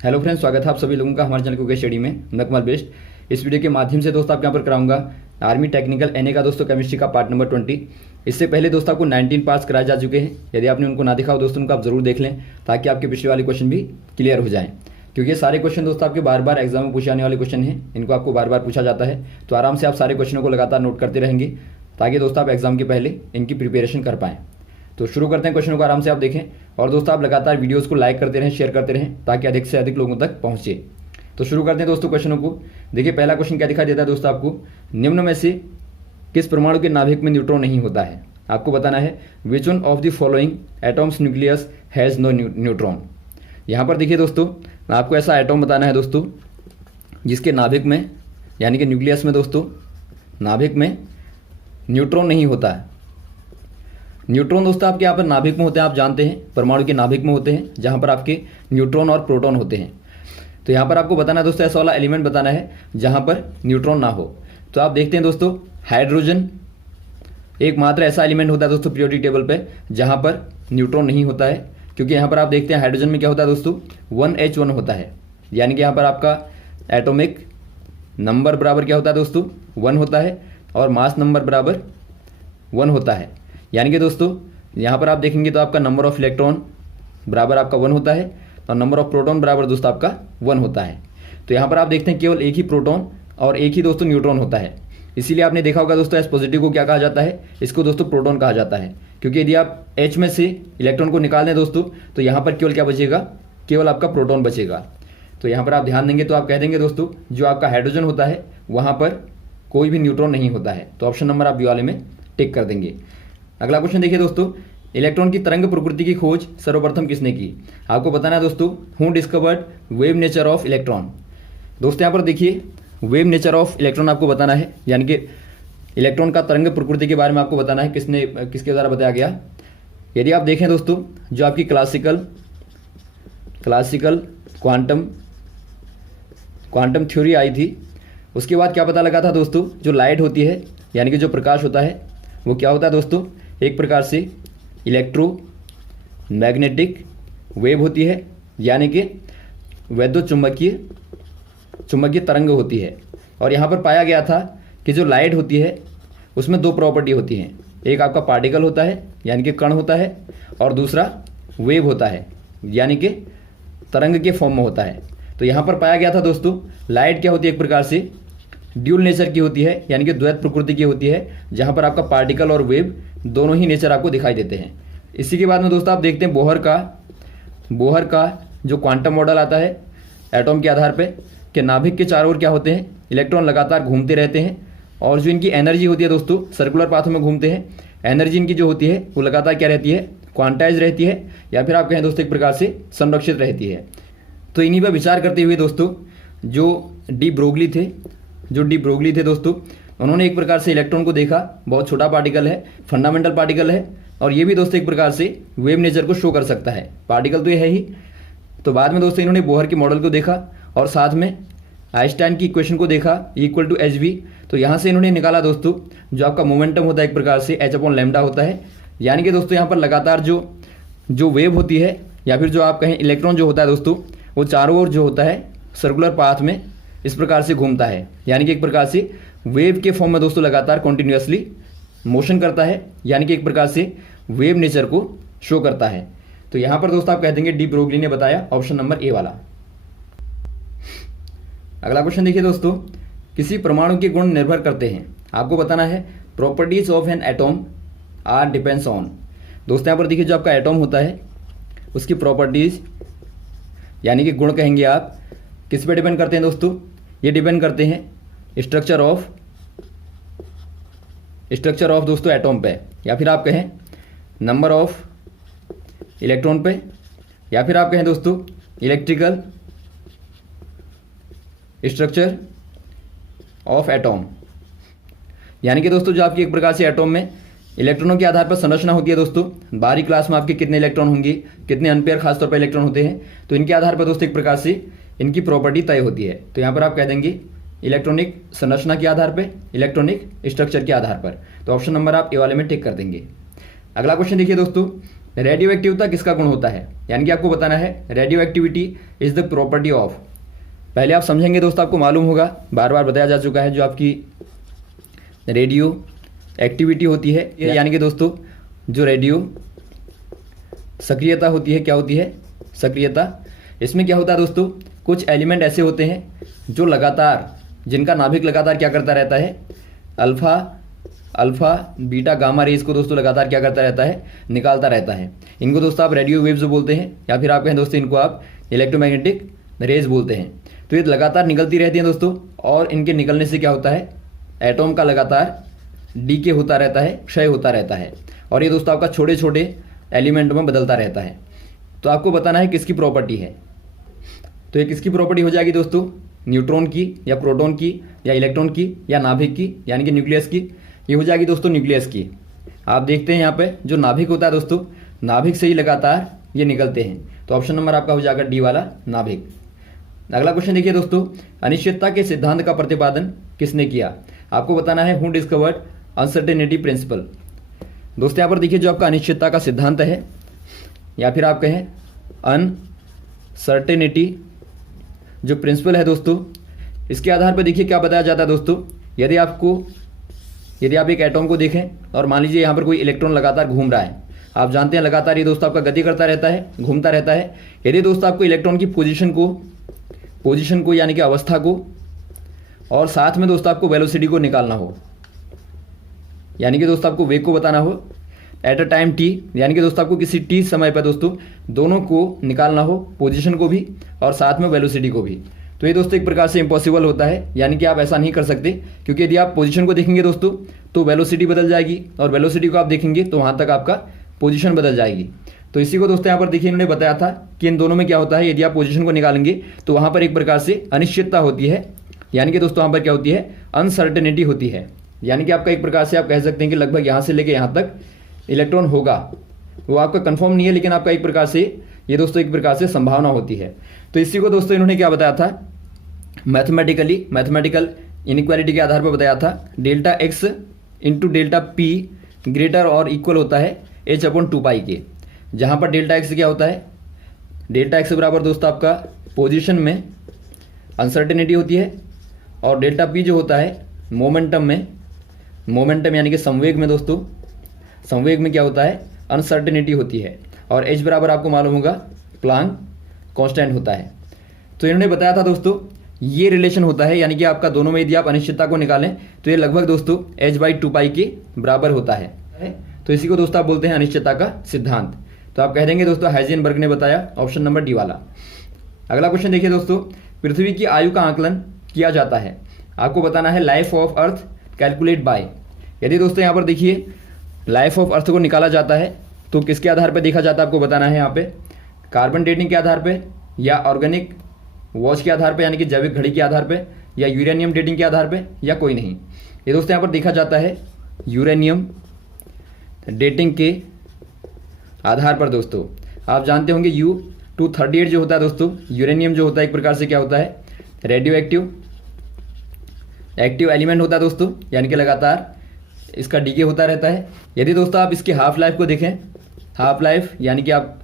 Hello friends, स्वागत है आप सभी लोगों का हमारे चैनल को स्टडी में। मैं कमल बेस्ट। इस वीडियो के माध्यम से दोस्तों आपके यहाँ पर कराऊंगा आर्मी टेक्निकल एनए का दोस्तों केमिस्ट्री का पार्ट नंबर 20। इससे पहले दोस्तों आपको 19 पार्ट्स कराए जा चुके हैं। यदि आपने उनको ना देखा हो दोस्तों, उनको आप जरूर देख लें ताकि आपके पिछले वाले क्वेश्चन भी क्लियर हो जाएं, क्योंकि ये सारे क्वेश्चन दोस्तों आपके बार बार एग्जाम में पूछे आने वाले क्वेश्चन हैं। इनको आपको बार बार पूछा जाता है, तो आराम से आप सारे क्वेश्चनों को लगातार नोट करते रहेंगे ताकि दोस्तों आप एग्जाम के पहले इनकी प्रिपरेशन कर पाएँ। तो शुरू करते हैं, क्वेश्चनों को आराम से आप देखें और दोस्तों आप लगातार वीडियोस को लाइक करते रहें, शेयर करते रहें ताकि अधिक से अधिक लोगों तक पहुंचे। तो शुरू करते हैं दोस्तों क्वेश्चनों को। देखिए पहला क्वेश्चन क्या दिखाई देता है दोस्तों आपको, निम्न में से किस परमाणु के नाभिक में न्यूट्रॉन नहीं होता है। आपको बताना है which one of the following atoms nucleus has no neutron. यहाँ पर देखिए दोस्तों, आपको ऐसा एटॉम बताना है दोस्तों जिसके नाभिक में यानी कि न्यूक्लियस में दोस्तों नाभिक में न्यूट्रॉन नहीं होता है। न्यूट्रॉन दोस्तों आपके यहाँ पर नाभिक में होते हैं, आप जानते हैं परमाणु के नाभिक में होते हैं जहाँ पर आपके न्यूट्रॉन और प्रोटॉन होते हैं। तो यहाँ पर आपको बताना है दोस्तों ऐसा वाला एलिमेंट बताना है जहाँ पर न्यूट्रॉन ना हो। तो आप देखते हैं दोस्तों हाइड्रोजन एकमात्र ऐसा एलिमेंट होता है दोस्तों पीरियोडिक टेबल पे जहाँ पर न्यूट्रॉन नहीं होता है, क्योंकि यहाँ पर आप देखते हैं हाइड्रोजन में क्या होता है दोस्तों 1H1 होता है, यानी कि यहाँ पर आपका एटॉमिक नंबर बराबर क्या होता है दोस्तों 1 होता है और मास नंबर बराबर 1 होता है। यानी कि दोस्तों यहाँ पर आप देखेंगे तो आपका नंबर ऑफ इलेक्ट्रॉन बराबर आपका 1 होता है और नंबर ऑफ प्रोटॉन बराबर दोस्तों आपका 1 होता है। तो यहाँ पर आप देखते हैं केवल एक ही प्रोटॉन और एक ही दोस्तों न्यूट्रॉन होता है। इसीलिए आपने देखा होगा दोस्तों एस पॉजिटिव को क्या कहा जाता है, इसको दोस्तों प्रोटॉन कहा जाता है, क्योंकि यदि आप H में से इलेक्ट्रॉन को निकाल दें दोस्तों तो यहाँ पर केवल क्या बचेगा, केवल आपका प्रोटॉन बचेगा। तो यहाँ पर आप ध्यान देंगे तो आप कह देंगे दोस्तों जो आपका हाइड्रोजन होता है वहाँ पर कोई भी न्यूट्रॉन नहीं होता है। तो ऑप्शन नंबर आप बी वाले में टिक कर देंगे। अगला क्वेश्चन देखिए दोस्तों, इलेक्ट्रॉन की तरंग प्रकृति की खोज सर्वप्रथम किसने की। आपको बताना है दोस्तों who discovered wave nature of electron. दोस्तों यहाँ पर देखिए वेव नेचर ऑफ इलेक्ट्रॉन आपको बताना है, यानी कि इलेक्ट्रॉन का तरंग प्रकृति के बारे में आपको बताना है किसके द्वारा बताया गया। यदि आप देखें दोस्तों जो आपकी क्लासिकल क्वांटम थ्योरी आई थी, उसके बाद क्या पता लगा था दोस्तों जो लाइट होती है यानी कि जो प्रकाश होता है वो क्या होता है दोस्तों एक प्रकार से इलेक्ट्रोमैग्नेटिक वेव होती है, यानी कि वैद्युत चुंबकीय तरंग होती है। और यहाँ पर पाया गया था कि जो लाइट होती है उसमें दो प्रॉपर्टी होती हैं, एक आपका पार्टिकल होता है यानी कि कण होता है और दूसरा वेव होता है यानी कि तरंग के फॉर्म में होता है। तो यहाँ पर पाया गया था दोस्तों लाइट क्या होती है एक प्रकार से ड्यूल नेचर की होती है, यानी कि द्वैत प्रकृति की होती है, जहाँ पर आपका पार्टिकल और वेव दोनों ही नेचर आपको दिखाई देते हैं। इसी के बाद में दोस्तों आप देखते हैं बोहर का जो क्वांटम मॉडल आता है एटॉम के आधार पे कि नाभिक के चारों ओर क्या होते हैं इलेक्ट्रॉन लगातार घूमते रहते हैं और जो इनकी एनर्जी होती है दोस्तों सर्कुलर पाथों में घूमते हैं। एनर्जी इनकी जो होती है वो लगातार क्या रहती है, क्वांटाइज रहती है, या फिर आप कहें दोस्तों एक प्रकार से संरक्षित रहती है। तो इन्हीं पर विचार करते हुए दोस्तों जो डी ब्रोगली थे दोस्तों, उन्होंने एक प्रकार से इलेक्ट्रॉन को देखा, बहुत छोटा पार्टिकल है, फंडामेंटल पार्टिकल है, और ये भी दोस्तों एक प्रकार से वेव नेचर को शो कर सकता है। पार्टिकल तो ये है ही। तो बाद में दोस्तों इन्होंने बोहर के मॉडल को देखा और साथ में आइंस्टाइन की इक्वेशन को देखा इक्वल टू hv। तो यहाँ से इन्होंने निकाला दोस्तों जो आपका मोमेंटम होता है एक प्रकार से h/λ होता है, यानी कि दोस्तों यहाँ पर लगातार जो वेव होती है या फिर जो आप कहें इलेक्ट्रॉन जो होता है दोस्तों वो चारों ओर जो होता है सर्कुलर पाथ में इस प्रकार से घूमता है, यानी कि एक प्रकार से वेव के फॉर्म में दोस्तों लगातार कॉन्टिन्यूसली मोशन करता है, यानी कि एक प्रकार से वेव नेचर को शो करता है। तो यहाँ पर दोस्तों आप कह देंगे डी ब्रोगली ने बताया, ऑप्शन नंबर ए वाला। अगला क्वेश्चन देखिए दोस्तों, किसी परमाणु के गुण निर्भर करते हैं। आपको बताना है properties of an atom are depends on. दोस्तों यहाँ पर देखिए जो आपका एटॉम होता है उसकी प्रॉपर्टीज यानी कि गुण कहेंगे आप, किस पे डिपेंड करते हैं दोस्तों, ये डिपेंड करते हैं स्ट्रक्चर ऑफ दोस्तों एटॉम पे, या फिर आप कहें नंबर ऑफ इलेक्ट्रॉन पे, या फिर आप कहें दोस्तों इलेक्ट्रिकल स्ट्रक्चर ऑफ एटॉम। यानी कि दोस्तों जो आपकी एक प्रकार से एटॉम में इलेक्ट्रॉनों के आधार पर संरचना होती है दोस्तों, बाहरी क्लास में आपके कितने इलेक्ट्रॉन होंगे, कितने अनपेयर खासतौर पर इलेक्ट्रॉन होते हैं, तो इनके आधार पर दोस्तों एक प्रकार से इनकी प्रॉपर्टी तय होती है। तो यहाँ पर आप कह देंगे इलेक्ट्रॉनिक संरचना के आधार पर, इलेक्ट्रॉनिक स्ट्रक्चर के आधार पर। तो ऑप्शन नंबर आप ए वाले में टिक कर देंगे। अगला क्वेश्चन देखिए दोस्तों, रेडियो एक्टिवता किसका गुण होता है, यानी कि आपको बताना है radio activity is the property of. पहले आप समझेंगे दोस्तों, आपको मालूम होगा, बार बार बताया जा चुका है, जो आपकी रेडियो एक्टिविटी होती है, यानी कि दोस्तों जो रेडियो सक्रियता होती है, क्या होती है, सक्रियता। इसमें क्या होता है दोस्तों, कुछ एलिमेंट ऐसे होते हैं जो लगातार, जिनका नाभिक लगातार क्या करता रहता है, अल्फा बीटा गामा रेज को दोस्तों लगातार क्या करता रहता है, निकालता रहता है। इनको दोस्तों आप रेडियो वेव्स बोलते हैं, या फिर आप कहें दोस्तों इनको आप इलेक्ट्रोमैग्नेटिक रेज बोलते हैं। तो ये लगातार निकलती रहती हैं दोस्तों, और इनके निकलने से क्या होता है, एटॉम का लगातार डीके होता रहता है, क्षय होता रहता है, और ये दोस्तों आपका छोटे छोटे एलिमेंट में बदलता रहता है। तो आपको बताना है किसकी प्रॉपर्टी है। तो ये किसकी प्रॉपर्टी हो जाएगी दोस्तों, न्यूट्रॉन की या प्रोटॉन की या इलेक्ट्रॉन की या नाभिक की, यानी कि न्यूक्लियस की। ये हो जाएगी दोस्तों न्यूक्लियस की। आप देखते हैं यहाँ पे जो नाभिक होता है दोस्तों, नाभिक से ही लगातार ये निकलते हैं। तो ऑप्शन नंबर आपका हो जाएगा डी वाला, नाभिक। अगला क्वेश्चन देखिए दोस्तों, अनिश्चितता के सिद्धांत का प्रतिपादन किसने किया। आपको बताना है हु डिस्कवर्ड अनसर्टेनिटी प्रिंसिपल। दोस्तों यहाँ पर देखिए जो आपका अनिश्चितता का सिद्धांत है, या फिर आप कहें अनसर्टेनिटी जो प्रिंसिपल है दोस्तों, इसके आधार पर देखिए क्या बताया जाता है दोस्तों। यदि आप एक एटॉम को देखें और मान लीजिए यहाँ पर कोई इलेक्ट्रॉन लगातार घूम रहा है, आप जानते हैं लगातार ये दोस्तों आपका गति करता रहता है, घूमता रहता है। यदि दोस्तों आपको इलेक्ट्रॉन की पोजीशन को यानी कि अवस्था को, और साथ में दोस्तों आपको वेलोसिटी को निकालना हो, यानी कि दोस्तों आपको वेग को बताना हो एट अ टाइम टी, यानी कि दोस्तों आपको किसी टी समय पर दोस्तों दोनों को निकालना हो, पोजीशन को भी और साथ में वेलोसिटी को भी। तो ये दोस्तों एक प्रकार से इम्पॉसिबल होता है, यानी कि आप ऐसा नहीं कर सकते, क्योंकि यदि आप पोजीशन को देखेंगे दोस्तों तो वेलोसिटी बदल जाएगी, और वेलोसिटी को आप देखेंगे तो वहाँ तक आपका पोजीशन बदल जाएगी। तो इसी को दोस्तों यहाँ पर देखिए इन्होंने बताया था कि इन दोनों में क्या होता है, यदि आप पोजीशन को निकालेंगे तो वहाँ पर एक प्रकार से अनिश्चितता होती है, यानी कि दोस्तों वहाँ पर क्या होती है, अनसर्टेनिटी होती है। यानी कि आपका एक प्रकार से आप कह सकते हैं कि लगभग यहाँ से लेके यहाँ तक इलेक्ट्रॉन होगा, वो आपका कंफर्म नहीं है, लेकिन आपका एक प्रकार से ये दोस्तों एक प्रकार से संभावना होती है। तो इसी को दोस्तों इन्होंने क्या बताया था, मैथमेटिकल इनइक्वालिटी के आधार पर बताया था, delta x into delta P greater और इक्वल होता है एच अपॉन 2 के, जहाँ पर डेल्टा एक्स क्या होता है, डेल्टा एक्स बराबर दोस्तों आपका पोजीशन में अनसर्टेनिटी होती है, और डेल्टा पी जो होता है मोमेंटम यानी कि संवेग में दोस्तों, संवेग में क्या होता है, अनसर्टेनिटी होती है, और एच बराबर आपको मालूम होगा प्लांक कांस्टेंट होता है। तो इन्होंने बताया था दोस्तों ये रिलेशन होता है, यानी कि आपका दोनों में यदि आप अनिश्चितता को निकालें तो ये लगभग दोस्तों h/2 के बराबर होता है। तो इसी को दोस्तों आप बोलते हैं अनिश्चितता का सिद्धांत। तो आप कह देंगे दोस्तों हाइजेनबर्ग ने बताया, ऑप्शन नंबर डी वाला। अगला क्वेश्चन देखिए दोस्तों, पृथ्वी की आयु का आकलन किया जाता है। आपको बताना है life of earth calculate bye. यदि दोस्तों यहाँ पर देखिए लाइफ ऑफ अर्थ को निकाला जाता है तो किसके आधार पर देखा जाता है, आपको बताना है यहाँ पे कार्बन डेटिंग के आधार पे, या ऑर्गेनिक वॉच के आधार पे यानी कि जैविक घड़ी के आधार पे, या यूरेनियम डेटिंग के आधार पे, या कोई नहीं। ये दोस्तों यहाँ पर देखा जाता है यूरेनियम डेटिंग के आधार पर। दोस्तों आप जानते होंगे U-238 जो होता है दोस्तों, यूरेनियम जो होता है एक प्रकार से क्या होता है, रेडियो एक्टिव एलिमेंट होता है दोस्तों, यानी कि लगातार इसका डीके होता रहता है। यदि दोस्तों आप इसकी हाफ लाइफ को देखें, हाफ लाइफ यानी कि आप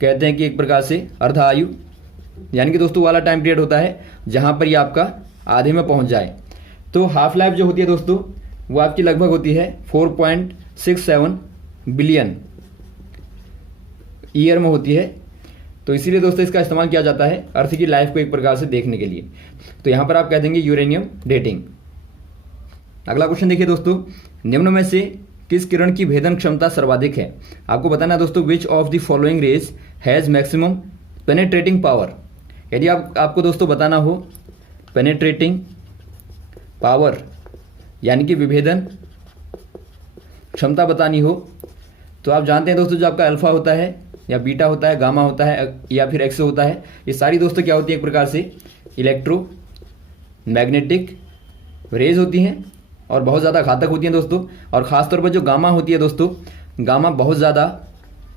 कहते हैं कि एक प्रकार से अर्ध आयु, यानी कि दोस्तों वाला टाइम पीरियड होता है जहाँ पर ये आपका आधे में पहुँच जाए। तो हाफ लाइफ जो होती है दोस्तों वो आपकी लगभग होती है 4.67 बिलियन ईयर में होती है। तो इसीलिए दोस्तों इसका इस्तेमाल किया जाता है अर्थ की लाइफ को एक प्रकार से देखने के लिए। तो यहाँ पर आप कह देंगे यूरेनियम डेटिंग। अगला क्वेश्चन देखिए दोस्तों, निम्न में से किस किरण की भेदन क्षमता सर्वाधिक है। आपको बताना है दोस्तों which of the following rays has maximum penetrating power. यदि आपको दोस्तों बताना हो पेनेट्रेटिंग पावर यानी कि विभेदन क्षमता बतानी हो, तो आप जानते हैं दोस्तों जो आपका अल्फा होता है या बीटा होता है, गामा होता है या फिर एक्स होता है, ये सारी दोस्तों क्या होती है एक प्रकार से इलेक्ट्रोमैग्नेटिक रेज होती हैं और बहुत ज़्यादा घातक होती हैं दोस्तों। और ख़ासतौर पर जो गामा होती है दोस्तों, गामा बहुत ज़्यादा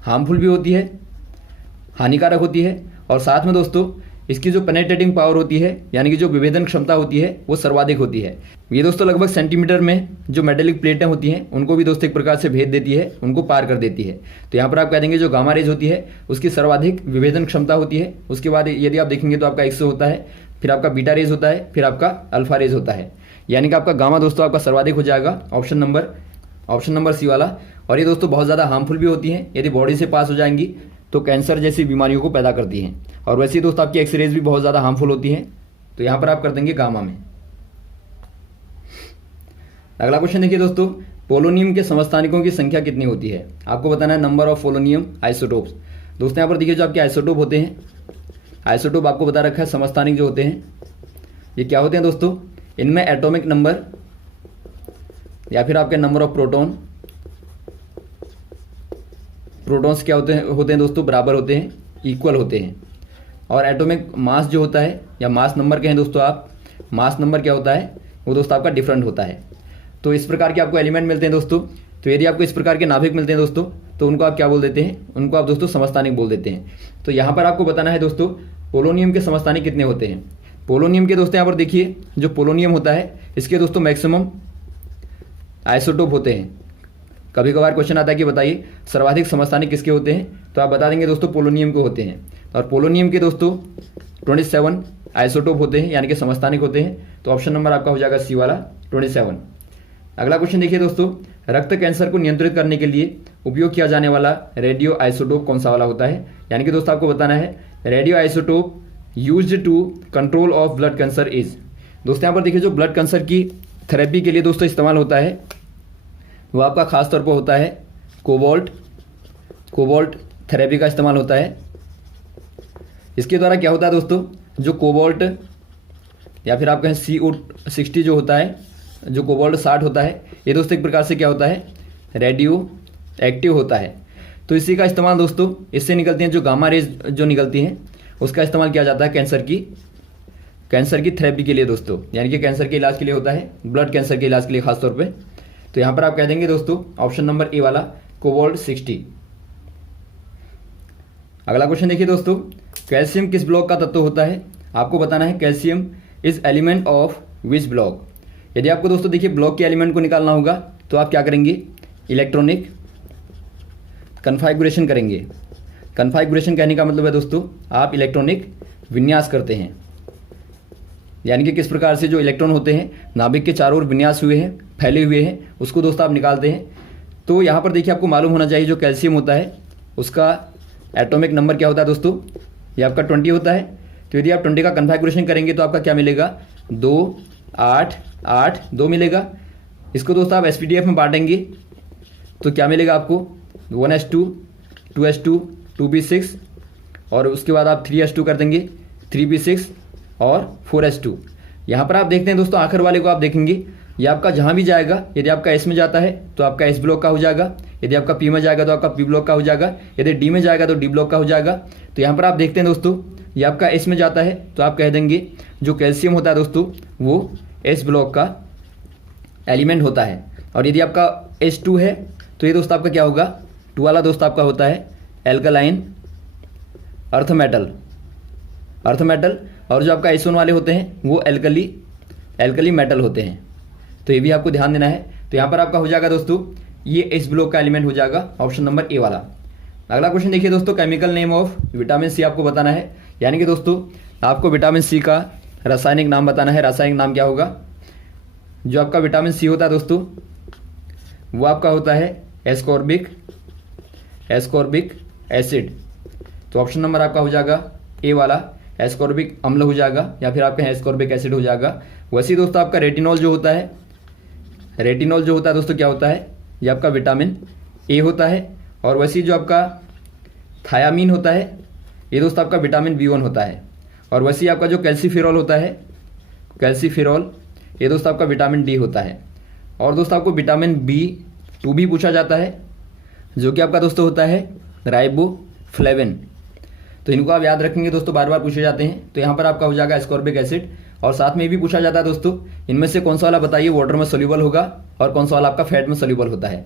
हार्मफुल भी होती है, हानिकारक होती है। और साथ में दोस्तों इसकी जो पेनेट्रेटिंग पावर होती है यानी कि जो विभेदन क्षमता होती है वो सर्वाधिक होती है। ये दोस्तों लगभग सेंटीमीटर में जो मेटेलिक प्लेटें होती हैं उनको भी दोस्तों एक प्रकार से भेद देती है, उनको पार कर देती है। तो यहाँ पर आप कह देंगे जो गामा रेज होती है उसकी सर्वाधिक विभेदन क्षमता होती है। उसके बाद यदि आप देखेंगे तो आपका एक्स होता है, फिर आपका बीटा रेज होता है, फिर आपका अल्फा रेज होता है। यानी कि आपका गामा दोस्तों आपका सर्वाधिक हो जाएगा, ऑप्शन नंबर सी वाला। और ये दोस्तों बहुत ज़्यादा हार्मफुल भी होती हैं, यदि बॉडी से पास हो जाएंगी तो कैंसर जैसी बीमारियों को पैदा करती हैं। और वैसे ही दोस्तों आपकी एक्स रेज भी बहुत ज़्यादा हार्मफुल होती हैं, तो यहाँ पर आप कर देंगे गामा में। अगला क्वेश्चन देखिए दोस्तों, पोलोनियम के समस्थानिकों की संख्या कितनी होती है? आपको बताना है नंबर ऑफ पोलोनियम आइसोटोप्स। दोस्तों यहाँ पर देखिए जो आपके आइसोटोप होते हैं, आइसोटोप आपको बता रखा है समस्थानिक जो होते हैं ये क्या होते हैं दोस्तों, इनमें एटॉमिक नंबर या फिर आपके नंबर ऑफ प्रोटॉन्स क्या होते हैं दोस्तों, बराबर होते हैं, इक्वल होते हैं। और एटॉमिक मास जो होता है या मास नंबर कहें दोस्तों आप, मास नंबर क्या होता है वो दोस्तों आपका डिफरेंट होता है। तो इस प्रकार के आपको एलिमेंट मिलते हैं दोस्तों। तो यदि आपको इस प्रकार के नाभिक मिलते हैं दोस्तों तो उनको आप क्या बोल देते हैं, उनको आप दोस्तों समस्थानिक बोल देते हैं। तो यहाँ पर आपको बताना है दोस्तों पोलोनियम के समस्थानिक कितने होते हैं। पोलोनियम के दोस्तों यहाँ पर देखिए जो पोलोनियम होता है इसके दोस्तों मैक्सिमम आइसोटोप होते हैं। कभी कभार क्वेश्चन आता है कि बताइए सर्वाधिक समस्थानिक किसके होते हैं, तो आप बता देंगे दोस्तों पोलोनियम के होते हैं। और पोलोनियम के दोस्तों 27 आइसोटोप होते हैं यानी कि समस्थानिक होते हैं। तो ऑप्शन नंबर आपका हो जाएगा सी वाला 27। अगला क्वेश्चन देखिए दोस्तों, रक्त कैंसर को नियंत्रित करने के लिए उपयोग किया जाने वाला रेडियो आइसोटोप कौन सा वाला होता है। यानी कि दोस्तों आपको बताना है radio isotope used to control of blood cancer is. दोस्तों यहाँ पर देखिए जो ब्लड कैंसर की थेरेपी के लिए दोस्तों इस्तेमाल होता है वो आपका खास तौर पर होता है कोबाल्ट थेरेपी का इस्तेमाल होता है। इसके द्वारा क्या होता है दोस्तों, जो कोबाल्ट या फिर आप कहें CO60 जो होता है, जो कोबाल्ट 60 होता है, ये दोस्तों एक प्रकार से क्या होता है रेडियो एक्टिव होता है। तो इसी का इस्तेमाल दोस्तों, इससे निकलती हैं जो गामा रेज जो निकलती हैं उसका इस्तेमाल किया जाता है कैंसर की थेरेपी के लिए दोस्तों, यानी कि कैंसर के इलाज के लिए होता है, ब्लड कैंसर के इलाज के लिए खासतौर पे। तो यहाँ पर आप कह देंगे दोस्तों ऑप्शन नंबर ए वाला कोबाल्ट 60। अगला क्वेश्चन देखिए दोस्तों, कैल्शियम किस ब्लॉक का तत्व होता है। आपको बताना है calcium is element of which block. यदि आपको दोस्तों देखिए ब्लॉक के एलिमेंट को निकालना होगा तो आप क्या करेंगे, इलेक्ट्रॉनिक कन्फिगुरेशन करेंगे। कन्फिगुरेशन कहने का मतलब है दोस्तों आप इलेक्ट्रॉनिक विन्यास करते हैं, यानी कि किस प्रकार से जो इलेक्ट्रॉन होते हैं नाभिक के चारों ओर विन्यास हुए हैं, फैले हुए हैं, उसको दोस्तों आप निकालते हैं। तो यहाँ पर देखिए आपको मालूम होना चाहिए जो कैल्शियम होता है उसका एटॉमिक नंबर क्या होता है दोस्तों, ये आपका 20 होता है। तो यदि आप 20 का कन्फिगुरेशन करेंगे तो आपका क्या मिलेगा 2 8 8 2 मिलेगा। इसको दोस्तों आप SPDF में बांटेंगे तो क्या मिलेगा आपको 1s2 2s2 2p6 और उसके बाद आप 3s2 कर देंगे 3p6 और 4s2। यहाँ पर आप देखते हैं दोस्तों आखिर वाले को आप देखेंगे ये आपका जहाँ भी जाएगा, यदि आपका S में जाता है तो आपका S ब्लॉक का हो जाएगा, यदि आपका P में जाएगा तो आपका P ब्लॉक का हो जाएगा, यदि D में जाएगा तो D ब्लॉक का हो जाएगा। तो यहाँ पर आप देखते हैं दोस्तों ये आपका S में जाता है तो आप कह देंगे जो कैल्शियम होता है दोस्तों वो S ब्लॉक का एलिमेंट होता है। और यदि आपका H2 है तो ये दोस्तों आपका क्या होगा 2 वाला दोस्तों आपका होता है एल्कलाइन अर्थ मेटल। और जो आपका S1 वाले होते हैं वो एल्कली मेटल होते हैं। तो ये भी आपको ध्यान देना है। तो यहाँ पर आपका हो जाएगा दोस्तों ये S ब्लॉक का एलिमेंट हो जाएगा ऑप्शन नंबर ए वाला। अगला क्वेश्चन देखिए दोस्तों, chemical name of vitamin C आपको बताना है। यानी कि दोस्तों आपको विटामिन सी का रासायनिक नाम बताना है। रासायनिक नाम क्या होगा, जो आपका विटामिन सी होता है दोस्तों वो आपका होता है एस्कॉर्बिक एसिड। तो ऑप्शन नंबर आपका हो जाएगा ए वाला एस्कॉर्बिक अम्ल हो जाएगा या फिर आपका एस्कॉर्बिक एसिड हो जाएगा। वैसे ही दोस्तों आपका रेटिनॉल जो होता है दोस्तों क्या होता है, ये आपका विटामिन ए होता है। और वैसे ही जो आपका थायामीन होता है ये दोस्तों आपका विटामिन B1 होता है। और वैसे ही आपका जो कैल्सीफेरॉल होता है ये दोस्तों आपका विटामिन डी होता है। और दोस्तों आपको विटामिन B2 भी पूछा जाता है जो कि आपका दोस्तों होता है राइबोफ्लेविन। तो इनको आप याद रखेंगे दोस्तों, बार बार पूछे जाते हैं। तो यहाँ पर आपका हो जाएगा एस्कॉर्बिक एसिड। और साथ में ये भी पूछा जाता है दोस्तों इनमें से कौन सा वाला बताइए वाटर में सोल्यूबल होगा और कौन सा वाला आपका फैट में सोल्यूबल होता है।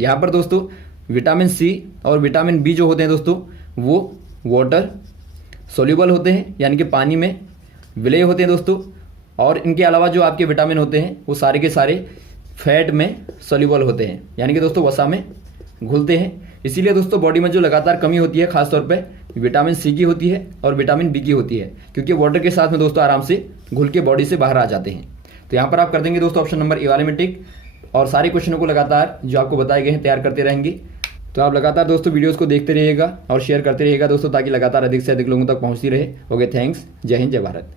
यहाँ पर दोस्तों विटामिन सी और विटामिन बी जो होते हैं दोस्तों वो वाटर सोल्यूबल होते हैं यानी कि पानी में विलय होते हैं दोस्तों, और इनके अलावा जो आपके विटामिन होते हैं वो सारे के सारे फैट में सोल्यूबल होते हैं यानी कि दोस्तों वसा में घुलते हैं। इसीलिए दोस्तों बॉडी में जो लगातार कमी होती है खासतौर पे विटामिन सी की होती है और विटामिन बी की होती है, क्योंकि वाटर के साथ में दोस्तों आराम से घुल के बॉडी से बाहर आ जाते हैं। तो यहाँ पर आप कर देंगे दोस्तों ऑप्शन नंबर ए वाले में टिक, और सारे क्वेश्चनों को लगातार जो आपको बताए गए हैं तैयार करते रहेंगे। तो आप लगातार दोस्तों वीडियोस को देखते रहिएगा और शेयर करते रहिएगा दोस्तों, ताकि लगातार अधिक से अधिक लोगों तक पहुँचती रहे। ओके, थैंक्स, जय हिंद, जय भारत।